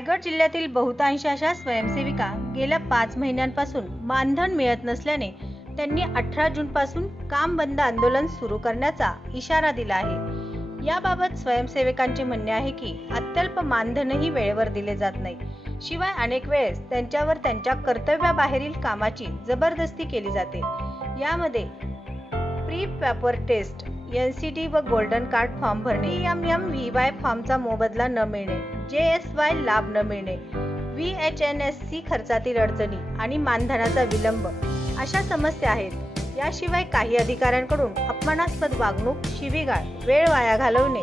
रायगड जिल्ह्यातील बहुतांश अशा स्वयंसेविका गेल्या 5 महिन्यांपासून मानधन मिळत नसल्याने त्यांनी 18 जूनपासून काम बंद आंदोलन सुरू करण्याचा इशारा दिला आहे। याबाबत स्वयंसेवकांचे म्हणणे आहे की अत्यल्प मानधनही वेळेवर दिले जात नाही, शिवाय अनेक वेळेस त्यांच्यावर त्यांच्या कर्तव्याबाहेरील कामाची जबरदस्ती केली जाते। यामध्ये प्री पेपर टेस्ट, NCT व गोल्डन कार्ड फॉर्म भरणे, PMMVY फॉर्मचा मोबदला न मिळणे, JSY लाभ न मिळणे, VHNSC खर्चातील अडचणी आणि मानधनाचा विलंब अशा समस्या आहेत। याशिवाय काही अधिकाऱ्यांकडून अपमानास्पद वागणूक, शिवीगाळ, वेळ वाया घालवणे,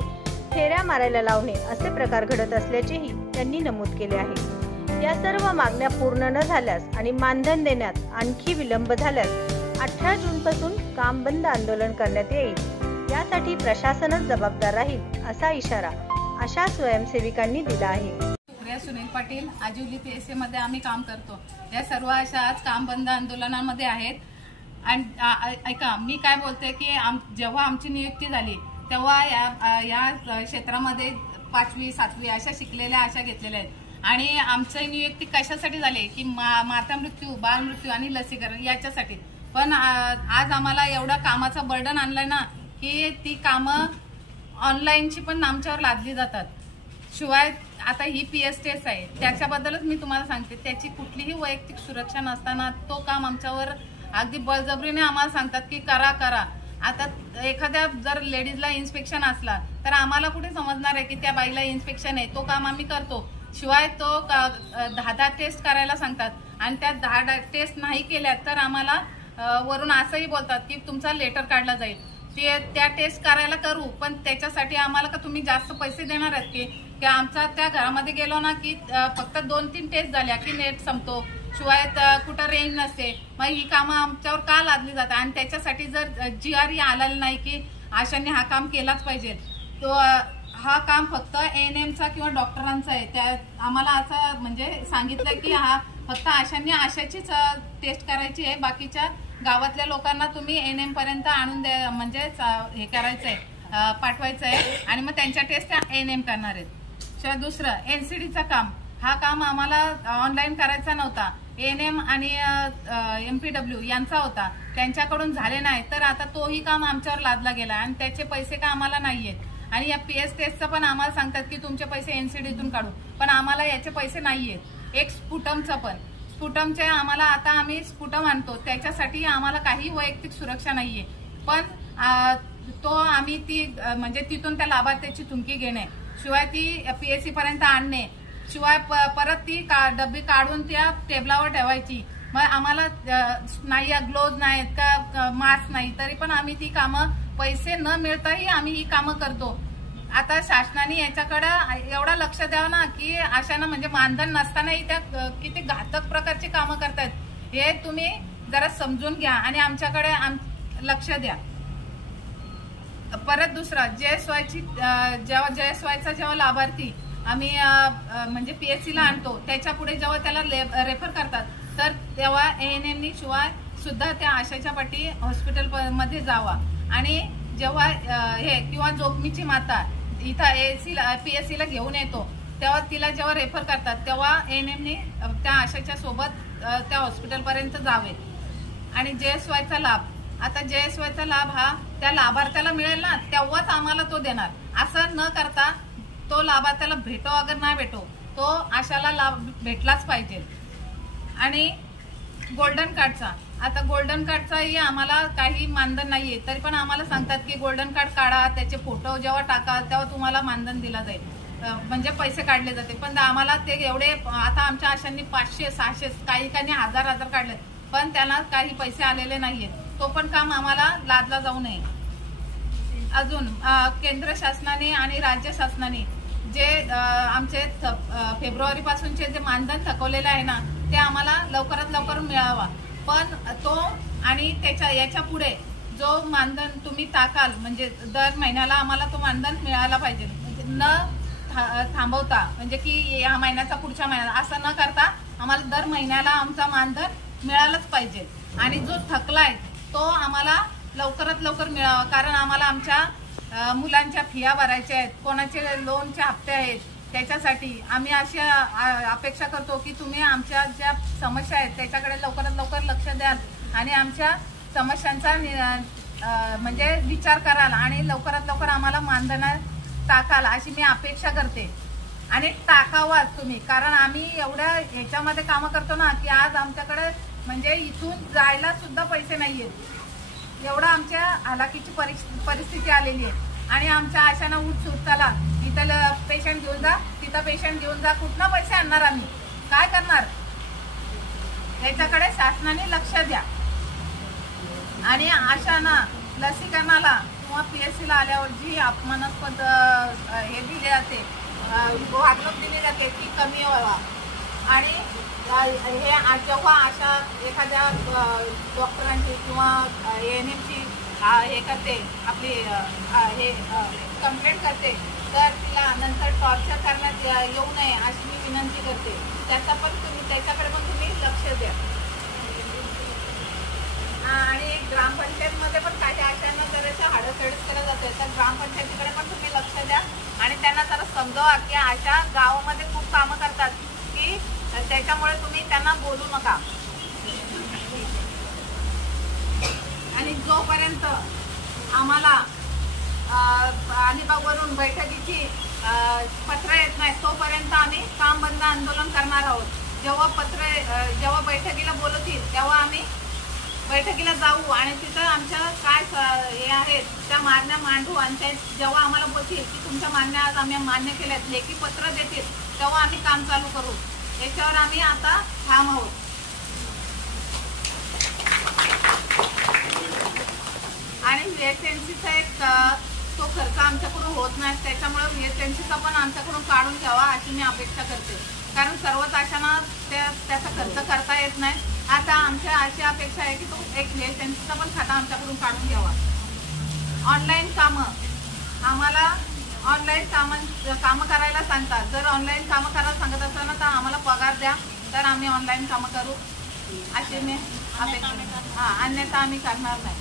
फेऱ्या मारायला लावणे असे प्रकार घडत असल्याचेही त्यांनी नमूद केले आहे। या सर्व मागण्या पूर्ण न झाल्यास आणि मानधन देण्यात आणखी विलंब झाल्यास 18 जूनपासून काम बंद आंदोलन करण्यात येईल। यासाठी प्रशासनच जबाबदार राहील असा इशारा अशा स्वयंसेविकांनी दिला आहे। सुनील पाटील, आजिवली PSA मध्ये आम्ही काम करतो। या सर्व अशा आज काम बंद आंदोलनामध्ये आहेत। आणि ऐका, मी काय बोलते की जेव्हा आमची नियुक्ती झाली तेव्हा या क्षेत्रामध्ये 5वी 7वी अशा शिकलेल्या अशा घेतलेल्या आहेत। आणि आमची नियुक्ती कशासाठी झाली की माता मृत्यू, बाळ मृत्यू आणि लसीकरण याच्यासाठी। पण आज आम्हाला एवढा कामाचा बर्डन आणलाय ना की ती कामं ऑनलाईनची पण आमच्यावर लादली जातात। शिवाय आता ही PS टेस्ट आहे, त्याच्याबद्दलच मी तुम्हाला सांगते, त्याची कुठलीही वैयक्तिक सुरक्षा नसताना तो काम आमच्यावर अगदी बळजबरीने आम्हाला सांगतात की करा करा। आता एखाद्या जर लेडीजला इन्स्पेक्शन असला तर आम्हाला कुठे समजणार आहे की त्या बाईला इन्स्पेक्शन आहे, तो काम आम्ही करतो। शिवाय तो 10 टेस्ट करायला सांगतात आणि त्या 10 टेस्ट नाही केल्या तर आम्हाला वरून असंही बोलतात की तुमचा लेटर काढला जाईल। त्या टेस्ट करायला करू, पण त्याच्यासाठी आम्हाला का तुम्ही जास्त पैसे देणार आहेत की आमचा त्या घरामध्ये गेलो ना की फक्त 2-3 टेस्ट झाल्या की नेट संपतो, शिवाय कुठं रेंज नसते। मग ही कामं आमच्यावर का लादली जातात? आणि त्याच्यासाठी जर GRE आलेला नाही की आशांनी हा काम केलाच पाहिजे, तो हा काम फक्त ANMचा किंवा डॉक्टरांचा आहे। त्या आम्हाला असं म्हणजे सांगितलं की हा फक्त आशांनी आशाचीच टेस्ट करायची आहे, बाकीच्या गावातल्या लोकांना तुम्ही ANM पर्यंत आणून द्या, म्हणजे हे करायचंय, पाठवायचं आहे आणि मग त्यांच्या टेस्ट ANM करणार आहेत। शिवाय दुसरं NCDचं काम, हा काम आम्हाला ऑनलाईन करायचा नव्हता, ANM आणि MPW यांचा होता, त्यांच्याकडून झाले नाही तर आता तोही काम आमच्यावर लादला गेला आणि त्याचे पैसे का आम्हाला नाहीयेत। आणि या PS टेस्टचं पण आम्हाला सांगतात की तुमचे पैसे NCDतून काढू, पण आम्हाला याचे पैसे नाहीयेत। एक स्पुटमचं पण, स्पुटमचे आम्हाला आता आम्ही स्पुटम आणतो, त्याच्यासाठी आम्हाला काही वैयक्तिक सुरक्षा नाहीये, पण तो आम्ही ती म्हणजे तिथून त्या लाभार्थ्याची थुंकी घेणे, शिवाय ती PSC पर्यंत आणणे, शिवाय परत ती डब्बी काढून त्या टेबलावर ठेवायची। मग आम्हाला नाही, ग्लोव्ज नाहीत का, मास्क नाही, तरी पण आम्ही ती कामं पैसे न मिळताही आम्ही ही कामं करतो। आता शासनाने याच्याकडे एवढा लक्ष द्यावं ना की अशानं म्हणजे मानधन नसतानाही त्या किती घातक प्रकारची कामं करतायत, हे तुम्ही जरा समजून घ्या आणि आमच्याकडे लक्ष द्या। परत दुसरा JSYचा जेव्हा लाभार्थी आम्ही म्हणजे PSCला आणतो, त्याच्या पुढे जेव्हा त्याला रेफर करतात तर तेव्हा ANMनी शिवाय सुद्धा त्या आशाच्या पाठी हॉस्पिटल मध्ये जावा। आणि जेव्हा हे किंवा जोखमीची माता इथं PSCला घेऊन येतो तेव्हा तिला जेव्हा रेफर करतात तेव्हा ANMनी त्या आशाच्या सोबत त्या हॉस्पिटल पर्यंत जावे। आणि JSYचा लाभ, आता JSYचा लाभ हा त्या लाभार्थ्याला मिळेल ना तेव्हाच आम्हाला तो देणार, असं न करता तो लाभार्थ्याला भेटो अगर नाही भेटो तो आशाला लाभ भेटलाच पाहिजे। आणि गोल्डन कार्डचा, आता गोल्डन कार्डचाही आम्हाला काही मानधन नाहीये, तरी पण आम्हाला सांगतात की गोल्डन कार्ड काढा, त्याचे फोटो जेव्हा टाकाल तेव्हा तुम्हाला मानधन दिला जाईल, म्हणजे पैसे काढले जाते। पण आम्हाला ते एवढे, आता आमच्या आशांनी 500 600 काही 1000 काढले, पण त्यांना काही पैसे आलेले नाहीये, तो पण काम आम्हाला लादला जाऊ नये। अजून केंद्र शासनाने आणि राज्य शासनाने जे आमचे फेब्रुवारी पासूनचे जे मानधन थकवलेलं आहे ना ते आम्हाला लवकरात लवकर मिळावा। पण तो आणि याच्या पुढे जो मानधन तुम्ही टाकाल म्हणजे दर महिन्याला आम्हाला तो मानधन मिळायला पाहिजे, न थांबवता, म्हणजे की या महिन्याचा पुढच्या महिन्याला असं न करता आम्हाला दर महिन्याला आमचा मानधन मिळालंच पाहिजे। आणि जो थकलाय तो आम्हाला लवकरात लवकर मिळावा, कारण आम्हाला आमच्या मुलांच्या फिया भरायच्या आहेत, कोणाचे लोनचे हप्ते आहेत, त्याच्यासाठी आम्ही अशी अपेक्षा करतो की तुम्ही आमच्या ज्या समस्या आहेत त्याच्याकडे लवकरात लवकर लक्ष द्याल आणि आमच्या समस्यांचा म्हणजे विचार कराल आणि लवकरात लवकर आम्हाला मानधन टाकाल अशी मी अपेक्षा करते. आणि टाकावाच तुम्ही, कारण आम्ही एवढ्या ह्याच्यामध्ये कामं करतो ना की आज आमच्याकडे म्हणजे इथून जायला सुद्धा पैसे नाहीयेत, एवढं आमच्या हालाकीची परिस्थिती आलेली आहे. आणि आमच्या आशाना उठ सुटताला इथं पेशंट घेऊन जा, तिथं पेशंट घेऊन जा, कुठनं पैसे आणणार आम्ही, काय करणार, याच्याकडे शासनाने लक्ष द्या. आणि आशाना लसीकरणाला किंवा PSC ला आल्यावर जी अपमानास्पद हे दिले जाते, वागणूक दिली जाते ती कमी व्हावा. आणि हे जेव्हा अशा एखाद्या डॉक्टरांची किंवा ANMची हे करते, आपली हे कंप्लेंट करते, तर तिला नंतर टॉर्चर करण्यात येऊ नये अशी मी विनंती करते. त्याच्याकडे पण तुम्ही लक्ष द्या. आणि ग्रामपंचायतमध्ये पण काही आशांना जरासं हाडसडस केलं जाते, तर ग्रामपंचायतीकडे पण तुम्ही लक्ष द्या आणि त्यांना जरा समजावा की अशा गावामध्ये खूप कामं करतात की त्याच्यामुळे तुम्ही त्यांना बोलू नका. आणि जोपर्यंत आम्हाला अलिबागवरून बैठकीची पत्र येत नाही तोपर्यंत आम्ही काम बंद आंदोलन करणार आहोत. जेव्हा बैठकीला बोलवतील तेव्हा आम्ही बैठकीला जाऊ आणि तिथं आमच्या काय हे आहेत त्या मागण्या मांडू. आणि जेव्हा आम्हाला बोलतील की तुमच्या मागण्या आज आम्ही मान्य केल्यात, लेखी पत्र देतील, तेव्हा आम्ही काम चालू करू. याच्यावर आम्ही आता ठाम आहोत. आणि VSNCचा एक तो खर्च आमच्याकडून होत नाही, त्याच्यामुळे VSNCचा पण आमच्याकडून काढून घ्यावा अशी मी अपेक्षा करते. कारण सर्वच आशांना त्याचा खर्च करता येत नाही. आता आमच्या अशी अपेक्षा आहे की तो एक VSNCचा पण खाता आमच्याकडून काढून घ्यावा. ऑनलाईन कामं आम्हाला कामं करायला सांगतात. जर ऑनलाईन कामं करायला सांगत असेल ना तर आम्हाला पगार द्या, तर आम्ही ऑनलाईन कामं करू अशी मी अपेक्षा. अन्यथा आम्ही करणार नाही.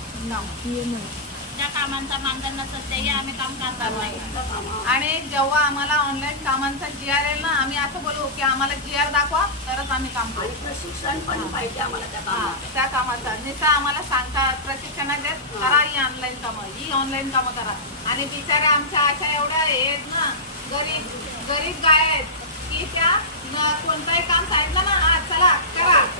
ज्या कामांचा मानधन नसतं तेही आम्ही काम करणार नाही. आणि जेव्हा आम्हाला ऑनलाईन कामांचा GR येईल ना, आम्ही असं बोलू की आम्हाला GR दाखवा तरच आम्ही काम करू. प्रशिक्षण पण पाहिजे आम्हाला त्या कामाचं नुसतं आम्हाला सांगतात प्रशिक्षणात देत करा, ही ऑनलाईन कामं करा. आणि बिचाऱ्या आमच्या अशा एवढ्या आहेत ना, गरीब गाय आहेत की त्या